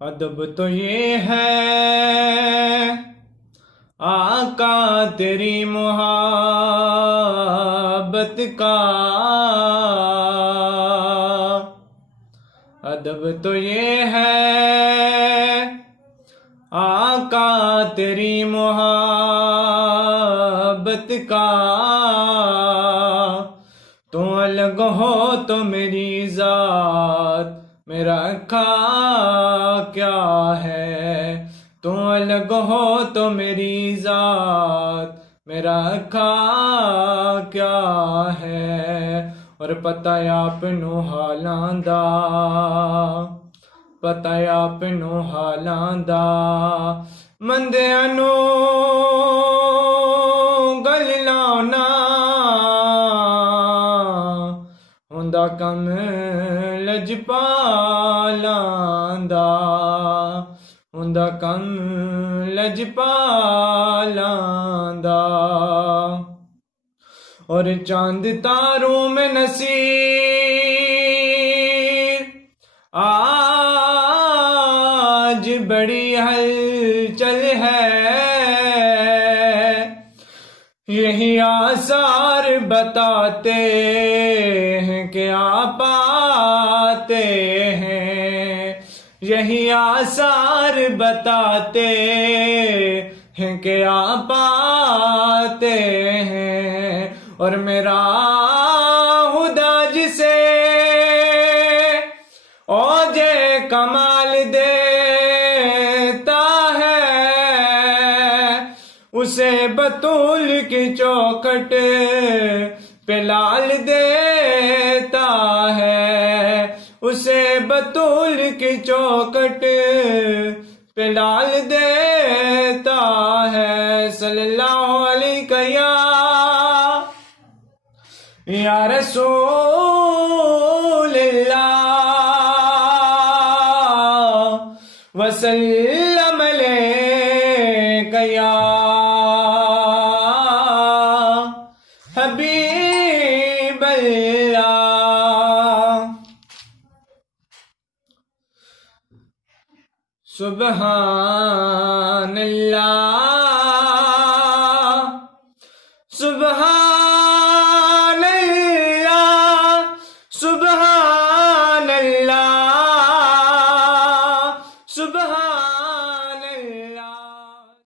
ادب تو یہ ہے آقا تیری محبت کا، ادب تو یہ ہے آقا تیری محبت کا، تو الگ ہو تو میری ذات میرا رکھا کیا ہے، تو الگ ہو تو میری ذات میرا رکھا کیا ہے، اور پتہ آپ نو حالاں دا، پتہ آپ نو حالاں دا، مندیاں نو گل لاؤنا ہوندا کم لجپالاں دا، ہوندا کم لجپالاں دا، اور چاند تاروں میں نصیر آج بڑی ہلچل ہے، یہی آثار بتاتے ہیں کہ آپ آتے ہیں، یہی آثار بتاتے ہیں کہ آپ آتے ہیں، اور میرا خدا جسے اوجے کمال دیتا ہے، اسے بطول کی چوکھٹ پہ لال دیتا ہے، اسے بطول کی چوکھٹ پہ لال دیتا ہے، صلی اللہ علیہ یا رسول اللہ وسلم علیک یا حبیب اللہ۔ سبحان اللہ